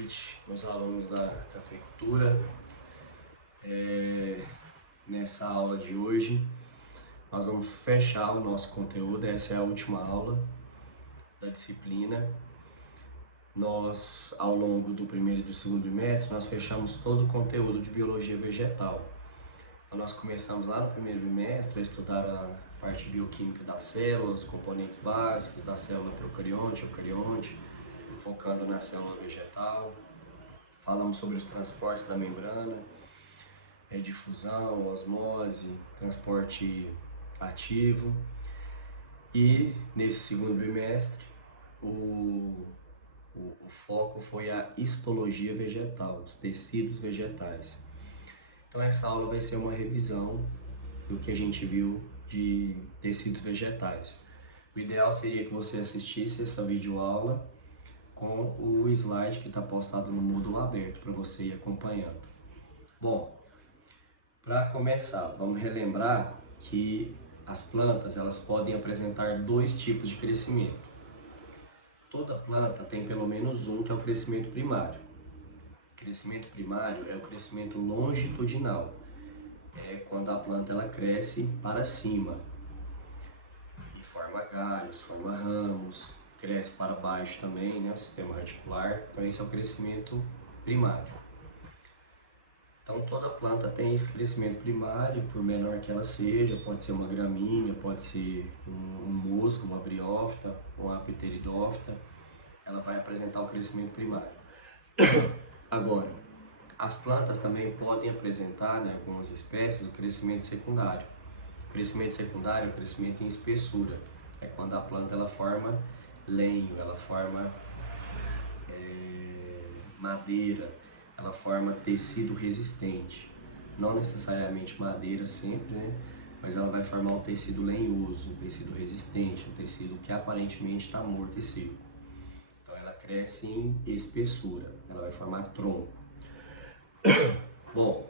noite, meus alunos da cafeicultura. Nessa aula de hoje, nós vamos fechar o nosso conteúdo. Essa é a última aula da disciplina. Nós, ao longo do primeiro e do segundo bimestre, nós fechamos todo o conteúdo de biologia vegetal. Então, nós começamos lá no primeiro bimestre a estudar a parte bioquímica das células, os componentes básicos da célula procarionte, eucarionte, focando na célula vegetal. Falamos sobre os transportes da membrana, difusão, osmose, transporte ativo. E nesse segundo bimestre, o foco foi a histologia vegetal, os tecidos vegetais. Então essa aula vai ser uma revisão do que a gente viu de tecidos vegetais. O ideal seria que você assistisse essa videoaula com o slide que está postado no módulo aberto para você ir acompanhando. Bom, para começar, vamos relembrar que as plantas elas podem apresentar dois tipos de crescimento. Toda planta tem pelo menos um, que é o crescimento primário. O crescimento primário é o crescimento longitudinal. É quando a planta ela cresce para cima e forma galhos, forma ramos, cresce para baixo também, né, o sistema radicular. Então esse é o crescimento primário. Então toda planta tem esse crescimento primário, por menor que ela seja, pode ser uma gramínea, pode ser um musgo, uma briófita, uma pteridófita, ela vai apresentar o crescimento primário. Agora, as plantas também podem apresentar, né, algumas espécies, o crescimento secundário. O crescimento secundário é o crescimento em espessura, é quando a planta ela forma lenho, ela forma madeira, ela forma tecido resistente. Não necessariamente madeira sempre, né? Mas ela vai formar um tecido lenhoso, um tecido resistente, um tecido que aparentemente está morto e seco. Então ela cresce em espessura, ela vai formar tronco. Bom,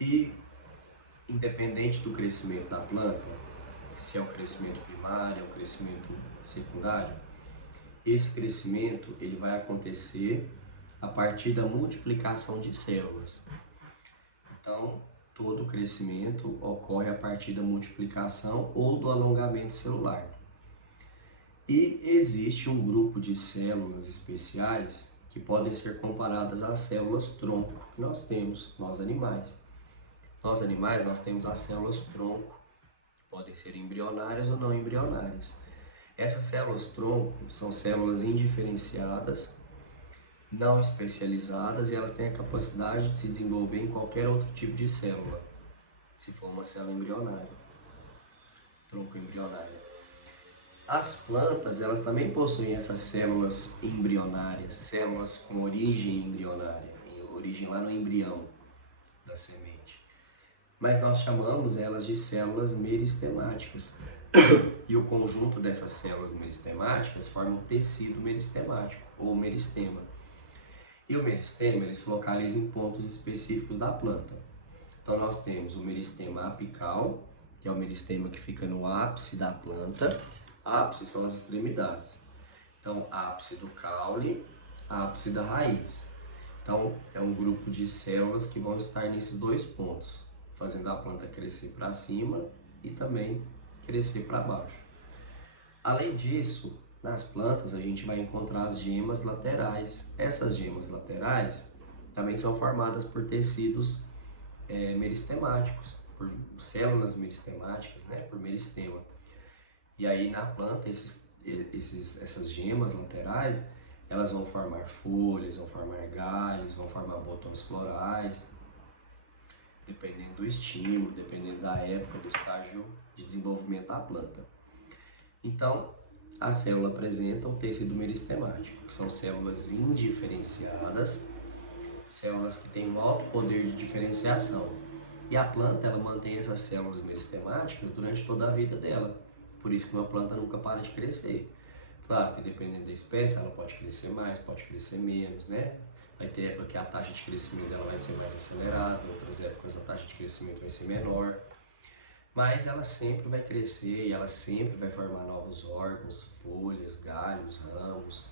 e independente do crescimento da planta, se é o crescimento primário, é o crescimento secundário, esse crescimento ele vai acontecer a partir da multiplicação de células. Então, todo crescimento ocorre a partir da multiplicação ou do alongamento celular. E existe um grupo de células especiais que podem ser comparadas às células tronco que nós temos, nós animais. Nós animais, nós temos as células tronco, que podem ser embrionárias ou não embrionárias. Essas células tronco são células indiferenciadas, não especializadas, e elas têm a capacidade de se desenvolver em qualquer outro tipo de célula, se for uma célula embrionária, tronco embrionário. As plantas, elas também possuem essas células embrionárias, células com origem embrionária, origem lá no embrião da semente. Mas nós chamamos elas de células meristemáticas. E o conjunto dessas células meristemáticas forma um tecido meristemático, ou meristema. E o meristema ele se localiza em pontos específicos da planta. Então nós temos o meristema apical, que é o meristema que fica no ápice da planta. Ápice são as extremidades. Então ápice do caule, ápice da raiz. Então é um grupo de células que vão estar nesses dois pontos, fazendo a planta crescer para cima e também crescer para baixo. Além disso, nas plantas a gente vai encontrar as gemas laterais. Essas gemas laterais também são formadas por tecidos meristemáticos, por células meristemáticas, né, por meristema. E aí na planta essas gemas laterais elas vão formar folhas, vão formar galhos, vão formar botões florais, dependendo do estímulo, dependendo da época, do estágio de desenvolvimento da planta. Então, a célula apresenta um tecido meristemático, que são células indiferenciadas, células que têm um alto poder de diferenciação. E a planta ela mantém essas células meristemáticas durante toda a vida dela. Por isso que uma planta nunca para de crescer. Claro que dependendo da espécie, ela pode crescer mais, pode crescer menos, né? Vai ter época que a taxa de crescimento dela vai ser mais acelerada, outras épocas a taxa de crescimento vai ser menor. Mas ela sempre vai crescer e ela sempre vai formar novos órgãos, folhas, galhos, ramos,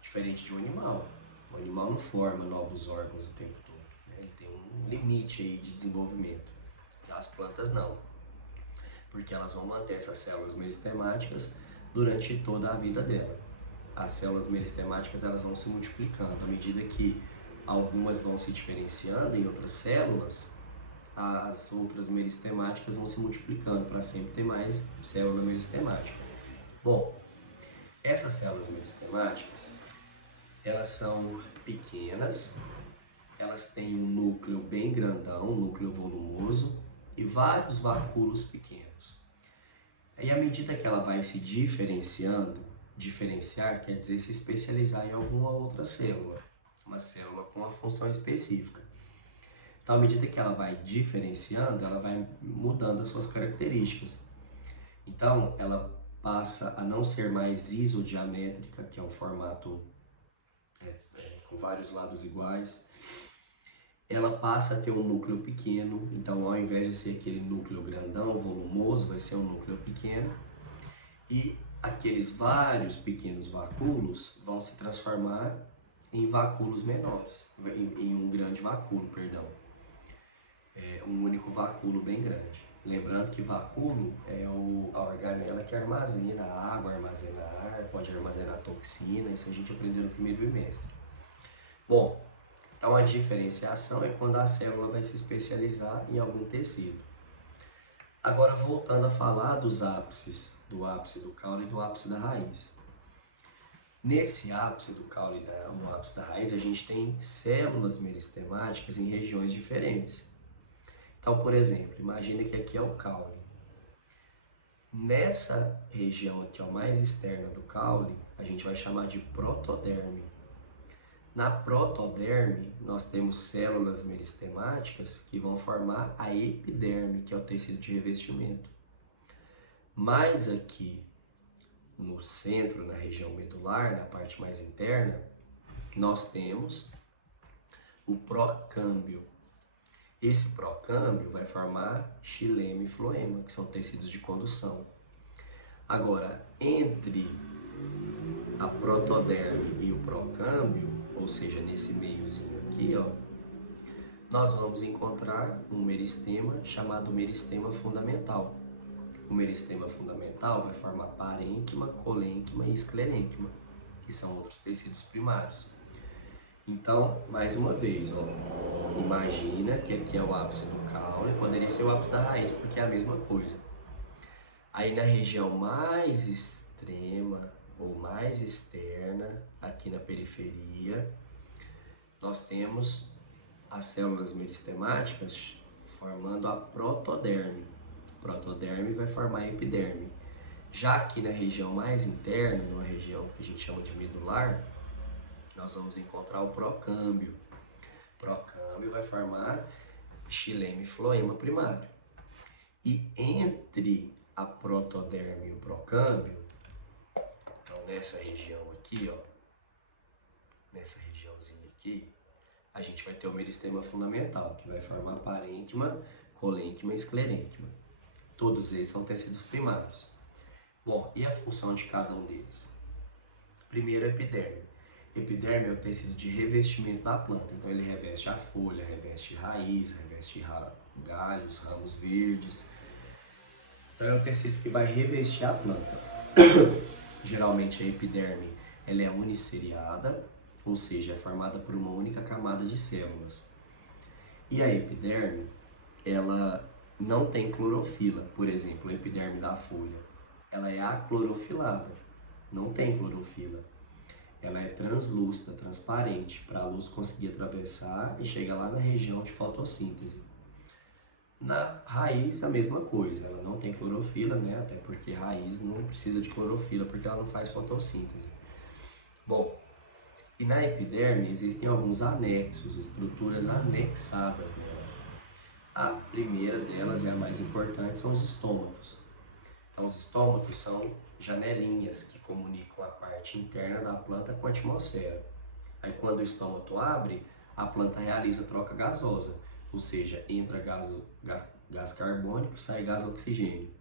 diferente de um animal. O animal não forma novos órgãos o tempo todo, né? Ele tem um limite aí de desenvolvimento. Já as plantas não, porque elas vão manter essas células meristemáticas durante toda a vida dela. As células meristemáticas elas vão se multiplicando à medida que algumas vão se diferenciando em outras células, as outras meristemáticas vão se multiplicando para sempre ter mais célula meristemática. Bom, essas células meristemáticas, elas são pequenas, elas têm um núcleo bem grandão, um núcleo volumoso e vários vacúolos pequenos. Aí, à medida que ela vai se diferenciando, diferenciar quer dizer se especializar em alguma outra célula, uma célula com uma função específica. Então, à medida que ela vai diferenciando, ela vai mudando as suas características. Então, ela passa a não ser mais isodiamétrica, que é um formato com vários lados iguais. Ela passa a ter um núcleo pequeno, então ao invés de ser aquele núcleo grandão, volumoso, vai ser um núcleo pequeno. E aqueles vários pequenos vacúolos vão se transformar em vacúolos menores, em um grande vacúolo, perdão. Um único vacúolo bem grande. Lembrando que vacúolo é a organela que armazena água, armazena ar, pode armazenar toxina, isso a gente aprendeu no primeiro bimestre. Bom, então a diferenciação é quando a célula vai se especializar em algum tecido. Agora voltando a falar dos ápices, do ápice do caule e do ápice da raiz. Nesse ápice do caule e no ápice da raiz a gente tem células meristemáticas em regiões diferentes. Então, por exemplo, imagina que aqui é o caule. Nessa região aqui, ó, mais externa do caule, a gente vai chamar de protoderme. Na protoderme, nós temos células meristemáticas que vão formar a epiderme, que é o tecido de revestimento. Mas aqui no centro, na região medular, na parte mais interna, nós temos o procâmbio. Esse procâmbio vai formar xilema e floema, que são tecidos de condução. Agora, entre a protoderme e o procâmbio, ou seja, nesse meiozinho aqui, ó, nós vamos encontrar um meristema chamado meristema fundamental. O meristema fundamental vai formar parênquima, colênquima e esclerênquima, que são outros tecidos primários. Então, mais uma vez, ó, imagina que aqui é o ápice do caule, poderia ser o ápice da raiz, porque é a mesma coisa. Aí na região mais extrema ou mais externa, aqui na periferia, nós temos as células meristemáticas formando a protoderme. A protoderme vai formar a epiderme. Já aqui na região mais interna, numa região que a gente chama de medular, nós vamos encontrar o procâmbio. O procâmbio vai formar xilema e floema primário. E entre a protoderme e o procâmbio, então nessa região aqui, ó, nessa regiãozinha aqui, a gente vai ter o meristema fundamental, que vai formar parênquima, colênquima e esclerênquima. Todos eles são tecidos primários. Bom, e a função de cada um deles? Primeiro, a epiderme. Epiderme é o tecido de revestimento da planta, então ele reveste a folha, reveste raiz, reveste galhos, ramos verdes. Então é o tecido que vai revestir a planta. Geralmente a epiderme ela é uniceriada, ou seja, é formada por uma única camada de células. E a epiderme, ela não tem clorofila, por exemplo, a epiderme da folha. Ela é aclorofilada, não tem clorofila. Ela é translúcida, transparente, para a luz conseguir atravessar e chegar lá na região de fotossíntese. Na raiz, a mesma coisa, ela não tem clorofila, né? Até porque raiz não precisa de clorofila, porque ela não faz fotossíntese. Bom, e na epiderme existem alguns anexos, estruturas anexadas nela. A primeira delas, e a mais importante, são os estômatos. Então, os estômatos são janelinhas que comunicam a parte interna da planta com a atmosfera. Aí, quando o estômato abre, a planta realiza troca gasosa, ou seja, entra gás carbônico, sai gás oxigênio.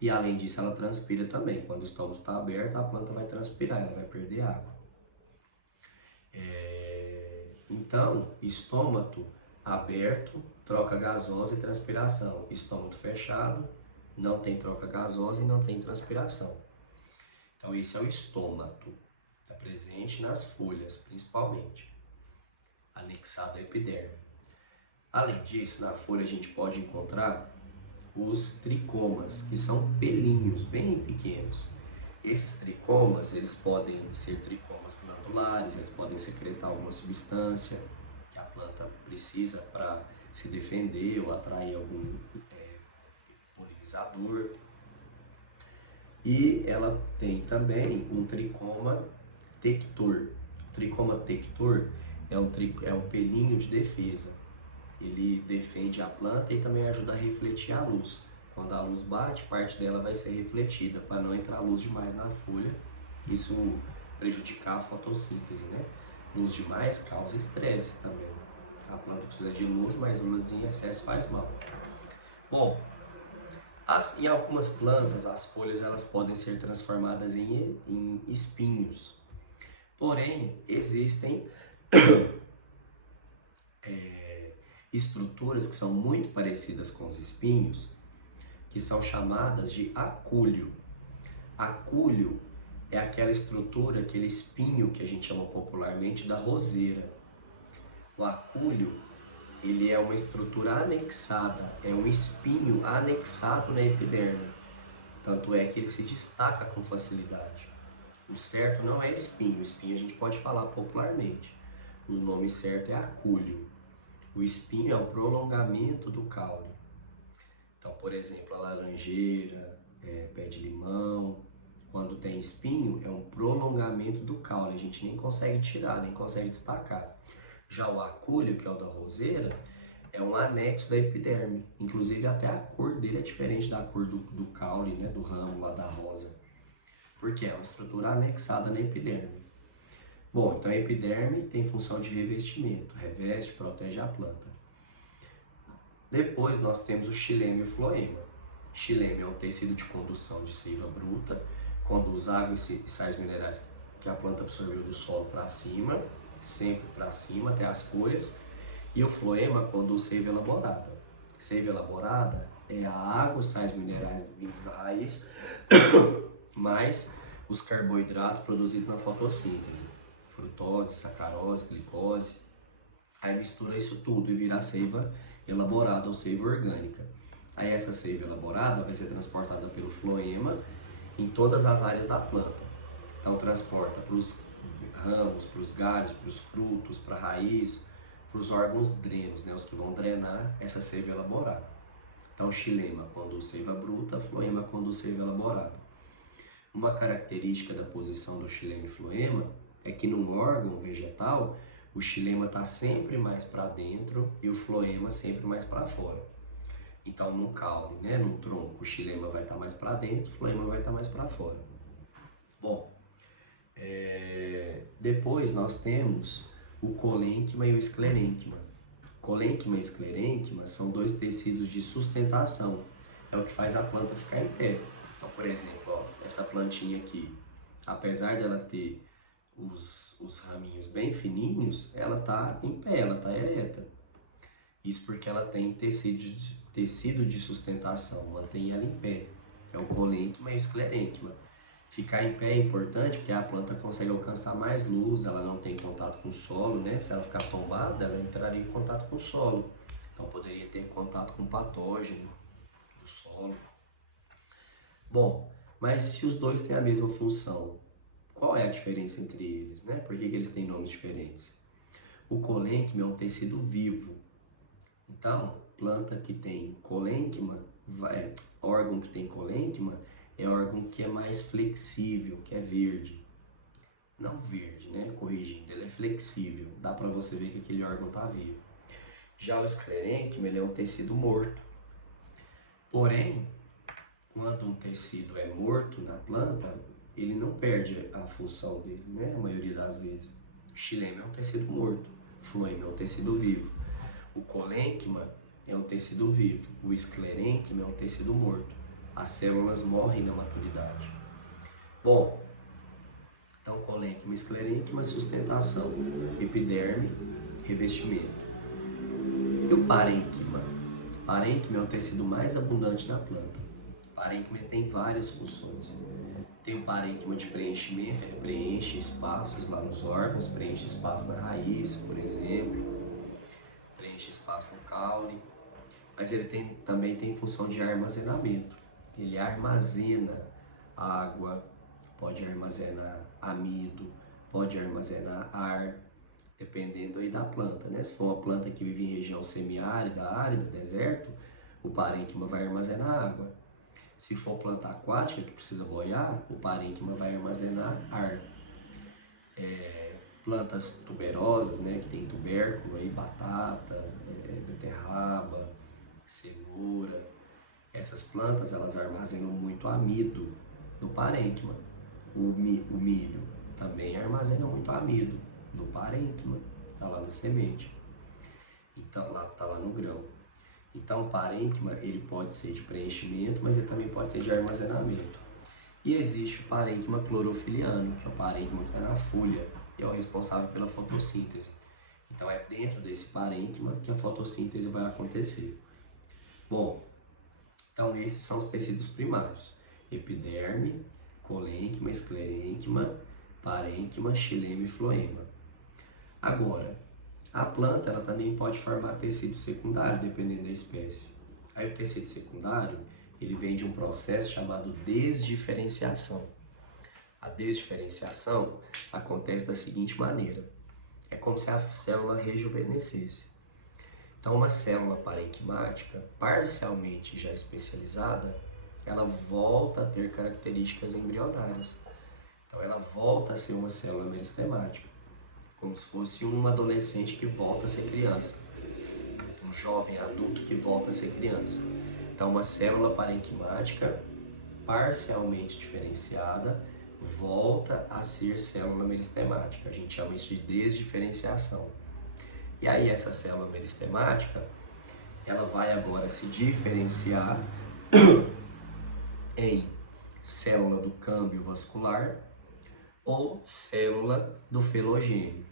E, além disso, ela transpira também. Quando o estômato está aberto, a planta vai transpirar, ela vai perder água. Então, estômago aberto, troca gasosa e transpiração. Estômago fechado, não tem troca gasosa e não tem transpiração. Então, esse é o estômago. Está presente nas folhas, principalmente, anexado à epiderme. Além disso, na folha a gente pode encontrar os tricomas, que são pelinhos bem pequenos. Esses tricomas, eles podem ser tricomas glandulares, eles podem secretar alguma substância que a planta precisa para se defender ou atrair algum polinizador. E ela tem também um tricoma tector. O tricoma tector é um pelinho de defesa. Ele defende a planta e também ajuda a refletir a luz. Quando a luz bate, parte dela vai ser refletida para não entrar luz demais na folha. Isso prejudicar a fotossíntese, né? Luz demais causa estresse também. A planta precisa de luz, mas luz em excesso faz mal. Bom, em algumas plantas, as folhas elas podem ser transformadas em espinhos. Porém, existem estruturas que são muito parecidas com os espinhos, que são chamadas de acúlio. Acúlio é aquela estrutura, aquele espinho que a gente chama popularmente da roseira. O acúlio, ele é uma estrutura anexada, é um espinho anexado na epiderme. Tanto é que ele se destaca com facilidade. O certo não é espinho, espinho a gente pode falar popularmente. O nome certo é acúlio. O espinho é o prolongamento do caule. Então, por exemplo, a laranjeira, pé de limão, quando tem espinho, é um prolongamento do caule. A gente nem consegue tirar, nem consegue destacar. Já o acúlio, que é o da roseira, é um anexo da epiderme. Inclusive, até a cor dele é diferente da cor do caule, né, do ramo lá da rosa. Porque é uma estrutura anexada na epiderme. Bom, então a epiderme tem função de revestimento, reveste, protege a planta. Depois nós temos o xilema e o floema. Xilema é um tecido de condução de seiva bruta, conduz água e sais minerais que a planta absorveu do solo para cima, sempre para cima até as folhas. E o floema conduz seiva elaborada. Seiva elaborada é a água, os sais minerais vindos da raiz, mais os carboidratos produzidos na fotossíntese. Frutose, sacarose, glicose. Aí mistura isso tudo e vira a seiva elaborada ou seiva orgânica. Aí essa seiva elaborada vai ser transportada pelo floema em todas as áreas da planta. Então transporta para os ramos, para os galhos, para os frutos, para a raiz, para os órgãos drenos, né, os que vão drenar essa seiva elaborada. Então xilema conduz seiva bruta, floema conduz seiva elaborada. Uma característica da posição do xilema e floema é que num órgão vegetal, o xilema está sempre mais para dentro e o floema sempre mais para fora. Então, no caule, né, no tronco, o xilema vai estar mais para dentro, o floema vai estar mais para fora. Bom, depois nós temos o colênquima e o esclerênquima. Colênquima e esclerênquima são dois tecidos de sustentação. É o que faz a planta ficar em pé. Então, por exemplo, ó, essa plantinha aqui, apesar dela ter os raminhos bem fininhos, ela está em pé, ela está ereta. Isso porque ela tem tecido de sustentação, mantém ela em pé. É o colênquima e o esclerênquima. Ficar em pé é importante porque a planta consegue alcançar mais luz, ela não tem contato com o solo, né? Se ela ficar tombada, ela entraria em contato com o solo. Então poderia ter contato com patógeno do solo. Bom, mas se os dois têm a mesma função, qual é a diferença entre eles, né? Por que eles têm nomes diferentes? O colênquima é um tecido vivo. Então, planta que tem colênquima, órgão que tem colênquima, é órgão que é mais flexível, que é verde. Não verde, né? Corrigindo, ele é flexível. Dá para você ver que aquele órgão está vivo. Já o esclerênquima, ele é um tecido morto. Porém, quando um tecido é morto na planta, ele não perde a função dele, né? A maioria das vezes. O xilema é um tecido morto, o floema é um tecido vivo. O colênquima é um tecido vivo, o esclerênquima é um tecido morto. As células morrem na maturidade. Bom, então colênquima e esclerênquima, sustentação. Epiderme, revestimento. E o parênquima? O parênquima é o tecido mais abundante da planta. O parênquima tem várias funções. Tem o parênquima de preenchimento, ele preenche espaços lá nos órgãos, preenche espaço na raiz, por exemplo, preenche espaço no caule, mas ele também tem função de armazenamento. Ele armazena água, pode armazenar amido, pode armazenar ar, dependendo aí da planta, né? Se for uma planta que vive em região semiárida, árida, deserto, o parênquima vai armazenar água. Se for planta aquática que precisa boiar, o parênquima vai armazenar ar. Plantas tuberosas, né, que tem tubérculo, aí, batata, beterraba, cenoura, essas plantas elas armazenam muito amido no parênquima. O milho também armazena muito amido no parênquima, está lá na semente, então está lá no grão. Então o parênquima ele pode ser de preenchimento, mas ele também pode ser de armazenamento. E existe o parênquima clorofiliano, que é o parênquima que está na folha, e é o responsável pela fotossíntese. Então é dentro desse parênquima que a fotossíntese vai acontecer. Bom, então esses são os tecidos primários: epiderme, colênquima, esclerênquima, parênquima, xilema e floema. Agora, a planta ela também pode formar tecido secundário, dependendo da espécie. Aí o tecido secundário ele vem de um processo chamado desdiferenciação. A desdiferenciação acontece da seguinte maneira: é como se a célula rejuvenescesse. Então, uma célula parênquimática, parcialmente já especializada, ela volta a ter características embrionárias. Então, ela volta a ser uma célula meristemática, como se fosse um adolescente que volta a ser criança, um jovem adulto que volta a ser criança. Então, uma célula parênquimática parcialmente diferenciada volta a ser célula meristemática. A gente chama isso de desdiferenciação. E aí essa célula meristemática, ela vai agora se diferenciar em célula do câmbio vascular ou célula do felogênio.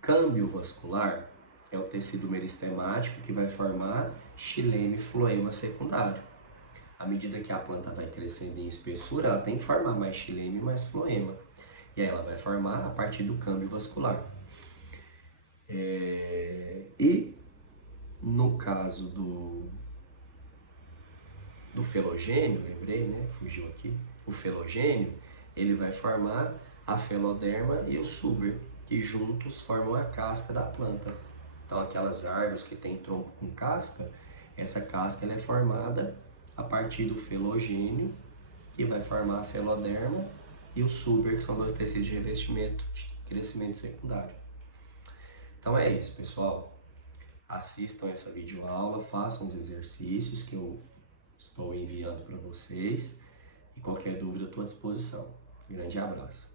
Câmbio vascular é o tecido meristemático que vai formar xilema e floema secundário. À medida que a planta vai crescendo em espessura, ela tem que formar mais xilema e mais floema. E aí ela vai formar a partir do câmbio vascular. E no caso do felogênio, lembrei, né? Fugiu aqui. O felogênio, ele vai formar a feloderma e o suber, que juntos formam a casca da planta. Então, aquelas árvores que têm tronco com casca, essa casca ela é formada a partir do felogênio, que vai formar a feloderma, e o suber, que são dois tecidos de revestimento de crescimento secundário. Então é isso, pessoal. Assistam essa videoaula, façam os exercícios que eu estou enviando para vocês, e qualquer dúvida eu estou à disposição. Grande abraço.